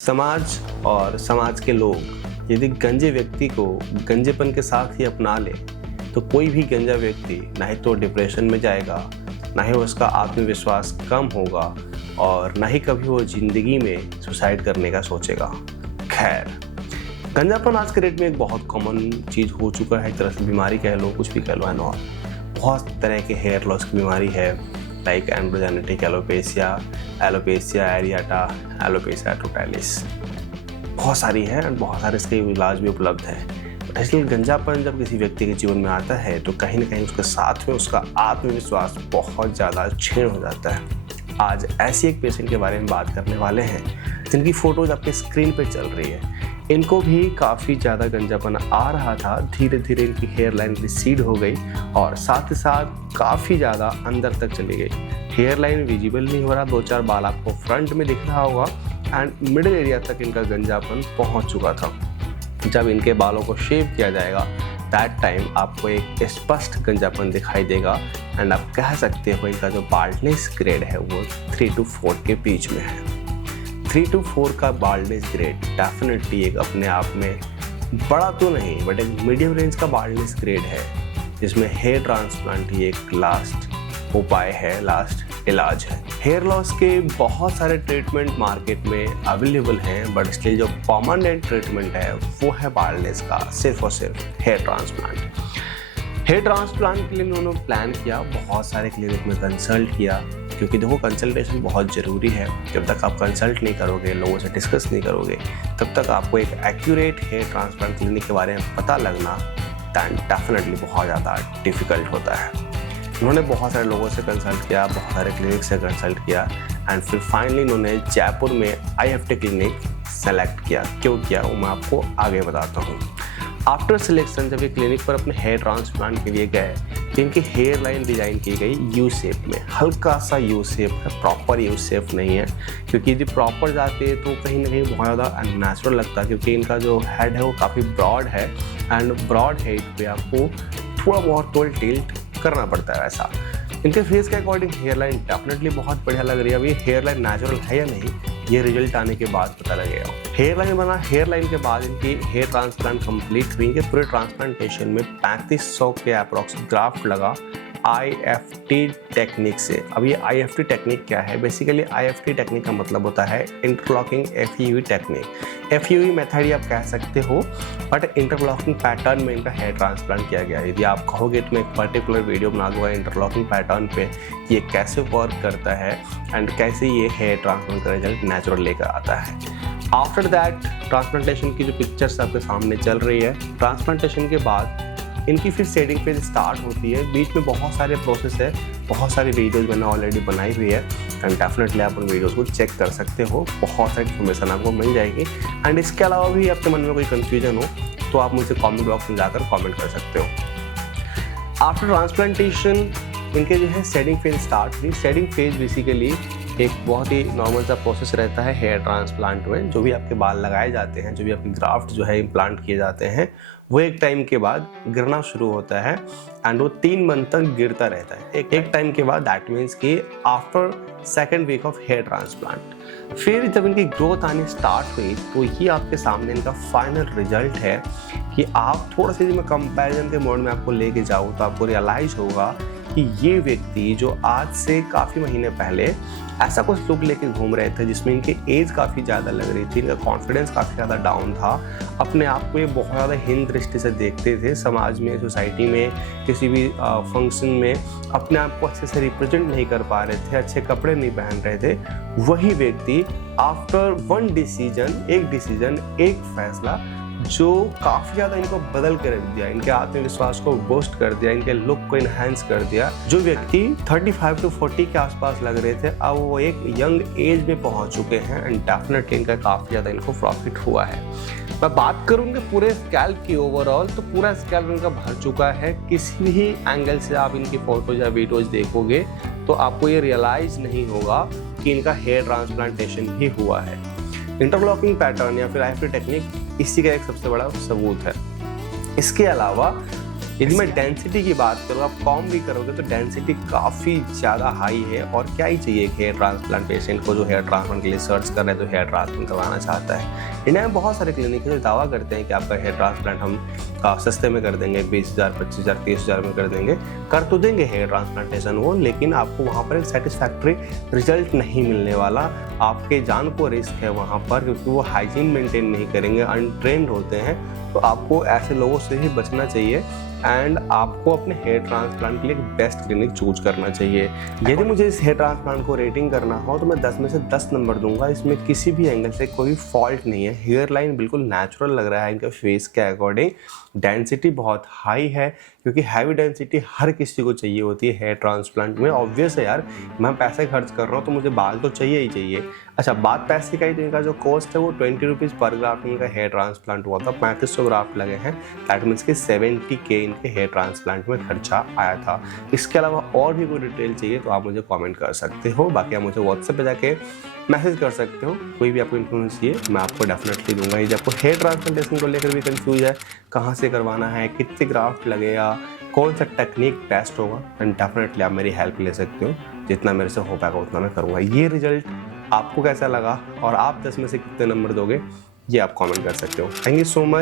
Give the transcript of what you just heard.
समाज और समाज के लोग यदि गंजे व्यक्ति को गंजेपन के साथ ही अपना ले तो कोई भी गंजा व्यक्ति ना ही तो डिप्रेशन में जाएगा, ना ही उसका आत्मविश्वास कम होगा और ना ही कभी वो ज़िंदगी में सुसाइड करने का सोचेगा। खैर, गंजापन आज के डेट में एक बहुत कॉमन चीज़ हो चुका है, एक तरह से बीमारी कह लो, कुछ भी कह लो एंड ऑल। बहुत तरह के हेयर लॉस की बीमारी है, लाइक एंड्रोजेनेटिक एलोपेशिया एरियाटा, एलोपेशिया टोटैलिस, बहुत सारी है और बहुत सारे इसके इलाज भी उपलब्ध हैं। इसलिए गंजापन जब किसी व्यक्ति के जीवन में आता है तो कहीं ना कहीं उसके साथ में उसका आत्मविश्वास बहुत ज़्यादा क्षीण हो जाता है। आज ऐसी एक पेशेंट के बारे में बात करने वाले हैं जिनकी फ़ोटोज़ आपके स्क्रीन पे चल रही है। इनको भी काफ़ी ज़्यादा गंजापन आ रहा था, धीरे धीरे इनकी हेयर लाइन रिसीड हो गई और साथ ही साथ काफ़ी ज़्यादा अंदर तक चली गई। हेयर लाइन विजिबल नहीं हो रहा, 2-4 बाल आपको फ्रंट में दिख रहा होगा एंड मिडिल एरिया तक इनका गंजापन पहुंच चुका था। जब इनके बालों को शेव किया जाएगा दैट टाइम आपको एक स्पष्ट गंजापन दिखाई देगा एंड आप कह सकते हो इनका जो बाल्डनेस ग्रेड है वो 3 to 4 के बीच में है। 3 to 4 का बाल्डनेस ग्रेड डेफिनेटली एक अपने आप में बड़ा तो नहीं बट एक मीडियम रेंज का बाल्डनेस ग्रेड है, जिसमें हेयर ट्रांसप्लांट ही एक लास्ट उपाय है, लास्ट इलाज है। हेयर लॉस के बहुत सारे ट्रीटमेंट मार्केट में अवेलेबल हैं, बट स्टिल जो परमानेंट ट्रीटमेंट है वो है बाल्डनेस का, सिर्फ और सिर्फ हेयर ट्रांसप्लांट। हेयर ट्रांसप्लांट के लिए उन्होंने प्लान किया, बहुत सारे क्लिनिक में कंसल्ट किया, क्योंकि देखो कंसल्टेशन बहुत ज़रूरी है। जब तक आप कंसल्ट नहीं करोगे, लोगों से डिस्कस नहीं करोगे, तब तक आपको एक एक्यूरेट हेयर ट्रांसप्लांट क्लिनिक के बारे में पता लगना दैन डेफिनेटली बहुत ज़्यादा डिफ़िकल्ट होता है। उन्होंने बहुत सारे लोगों से कंसल्ट किया, बहुत सारे क्लिनिक से कंसल्ट किया एंड फिर फाइनली उन्होंने जयपुर में IFT क्लिनिक सेलेक्ट किया। क्यों किया वो मैं आपको आगे बताता हूँ। आफ्टर सिलेक्शन जब ये क्लिनिक पर अपने हेयर ट्रांसप्लांट के लिए गए तो इनकी हेयर लाइन डिज़ाइन की गई U शेप में, हल्का सा U शेप है, प्रॉपर U शेप नहीं है, क्योंकि यदि प्रॉपर जाते हैं तो कहीं ना कहीं बहुत ज़्यादा अननेचुरल लगता है, क्योंकि इनका जो हेड है वो काफ़ी ब्रॉड है एंड ब्रॉड हेड पे आपको थोड़ा बहुत तो टिल्ट करना पड़ता है। वैसा इनके फेस के अकॉर्डिंग हेयर लाइन डेफिनेटली बहुत बढ़िया लग रही है। अभी हेयर लाइन नेचुरल है या नहीं ये रिजल्ट आने के बाद पता लगेगा। हेयर लाइन बना, हेयर लाइन के बाद इनकी हेयर ट्रांसप्लांट कंप्लीट हुई। इनके पूरे ट्रांसप्लांटेशन में 3500 के अप्रॉक्स ग्राफ्ट लगा IFT टेक्निक से। अब ये IFT टेक्निक क्या है? बेसिकली IFT टेक्निक का मतलब होता है interlocking FUE technique. FUE method ही आप कह सकते हो, बट इंटरलॉकिंग पैटर्न में इनका हेयर ट्रांसप्लांट किया गया है। यदि आप कहोगे तो मैं एक पर्टिकुलर वीडियो बना दूंगा इंटरलॉकिंग पैटर्न पे, ये कैसे वर्क करता है एंड कैसे ये हेयर ट्रांसप्लांट का रिजल्ट नेचुरल लेकर आता है। आफ्टर दैट ट्रांसप्लांटेशन की जो पिक्चर्स आपके सामने चल रही है, ट्रांसप्लांटेशन के बाद इनकी फिर शेडिंग फेज स्टार्ट होती है। बीच में बहुत सारे प्रोसेस है, बहुत सारी वीडियोज़ मैंने ऑलरेडी बनाई हुई है एंड डेफिनेटली आप उन वीडियोज़ को चेक कर सकते हो, बहुत सारी इन्फॉर्मेशन आपको मिल जाएगी। एंड इसके अलावा भी आपके मन में कोई कन्फ्यूजन हो तो आप मुझसे कमेंट बॉक्स में जाकर कमेंट कर सकते हो। आफ्टर ट्रांसप्लांटेशन इनके जो है शेडिंग फेज स्टार्ट हुई। शेडिंग फेज बेसिकली एक बहुत ही नॉर्मल सा प्रोसेस रहता है हेयर ट्रांसप्लांट में। जो भी आपके बाल लगाए जाते हैं, जो भी आपके ग्राफ्ट जो है इम्प्लांट किए जाते हैं, वो एक टाइम के बाद गिरना शुरू होता है एंड वो 3 मंथ तक गिरता रहता है। एक टाइम के बाद दैट मीन्स कि after 2nd week of hair transplant फिर जब इनकी ग्रोथ आनी स्टार्ट हुई तो ये आपके सामने इनका फाइनल रिजल्ट है कि आप थोड़ा सा मैं कंपैरिजन के मोड में आपको लेके जाऊँ तो आपको रियलाइज़ होगा कि ये व्यक्ति जो आज से काफ़ी महीने पहले ऐसा कुछ लुक लेके घूम रहे थे जिसमें इनकी एज काफ़ी ज़्यादा लग रही थी, इनका कॉन्फिडेंस काफ़ी ज़्यादा डाउन था, अपने आप को ये बहुत ज़्यादा हीन दृष्टि से देखते थे, समाज में, सोसाइटी में, किसी भी फंक्शन में अपने आप को अच्छे से रिप्रेजेंट नहीं कर पा रहे थे, अच्छे कपड़े नहीं पहन रहे थे, वही व्यक्ति आफ्टर एक फैसला जो काफ़ी ज़्यादा इनको बदल कर रख दिया, इनके आत्मविश्वास को बूस्ट कर दिया, इनके लुक को इन्हांस कर दिया। जो व्यक्ति 35 to 40 के आसपास लग रहे थे अब वो एक यंग एज में पहुंच चुके हैं एंड डेफिनेटली इनका काफ़ी ज़्यादा इनको प्रॉफिट हुआ है। मैं बात करूँगी पूरे स्कैल्प की ओवरऑल, तो पूरा स्कैल्प इनका भर चुका है। किसी भी एंगल से आप इनकी फोटोज या वीडियोज देखोगे तो आपको ये रियलाइज़ नहीं होगा कि इनका हेयर ट्रांसप्लांटेशन ही हुआ है। इंटरलॉकिंग पैटर्न या फिर IFT टेक्निक इसी का एक सबसे बड़ा सबूत है। इसके अलावा यदि मैं डेंसिटी की बात करूँ, आप कॉम भी करोगे तो डेंसिटी काफ़ी ज़्यादा हाई है। और क्या ही चाहिए एक हेयर ट्रांसप्लांट पेशेंट को जो हेयर ट्रांसप्लांट के लिए सर्च कर रहे हैं, जो हेयर ट्रांसप्लांट करवाना चाहता है। इंडिया में बहुत सारे क्लिनिक है जो दावा करते हैं कि आपका हेयर ट्रांसप्लांट हम सस्ते में कर देंगे, 20,000, 25,000, 30,000 में कर देंगे। कर तो देंगे हेयर ट्रांसप्लांटेशन वो, लेकिन आपको वहाँ पर एक सेटिस्फैक्ट्री रिजल्ट नहीं मिलने वाला। आपके जान को रिस्क है वहाँ पर, क्योंकि वो हाइजीन मेंटेन नहीं करेंगे, अनट्रेंड होते हैं। तो आपको ऐसे लोगों से ही बचना चाहिए एंड आपको अपने हेयर ट्रांसप्लांट के लिए बेस्ट क्लिनिक चूज करना चाहिए। यदि मुझे इस हेयर ट्रांसप्लांट को रेटिंग करना हो तो मैं 10 में से 10 नंबर दूंगा। इसमें किसी भी एंगल से कोई फॉल्ट नहीं है। हेयर लाइन बिल्कुल नेचुरल लग रहा है इनके फेस के अकॉर्डिंग। डेंसिटी बहुत हाई है, क्योंकि हैवी डेंसिटी हर किसी को चाहिए होती है हेयर ट्रांसप्लांट में। ऑब्वियस है यार, मैं पैसे खर्च कर रहा हूँ तो मुझे बाल तो चाहिए ही चाहिए। अच्छा, बात पैसे का ही, तो इनका जो कॉस्ट है वो 20 रुपीज़ पर ग्राफ्ट इनका हेयर ट्रांसप्लांट हुआ था। 3500 ग्राफ्ट लगे हैं, दैट मीन्स कि 70K इनके हेयर ट्रांसप्लांट में खर्चा आया था। इसके अलावा और भी कोई डिटेल चाहिए तो आप मुझे कमेंट कर सकते हो। बाकी आप मुझे व्हाट्सएप पे जाके मैसेज कर सकते हो। कोई भी आपको इन्फॉर्मेशन चाहिए मैं आपको डेफिनेटली दूंगा। यदि आपको हेयर ट्रांसप्लांटेशन को लेकर भी कंफ्यूज है, कहाँ से करवाना है, कितने ग्राफ्ट लगेगा, कौन सा टेक्निक बेस्ट होगा, एंड डेफिनेटली आप मेरी हेल्प ले सकते हो। जितना मेरे से हो पाएगा उतना मैं करूँगा। ये रिजल्ट आपको कैसा लगा और आप 10 में से कितने नंबर दोगे, ये आप कमेंट कर सकते हो। Thank you so much.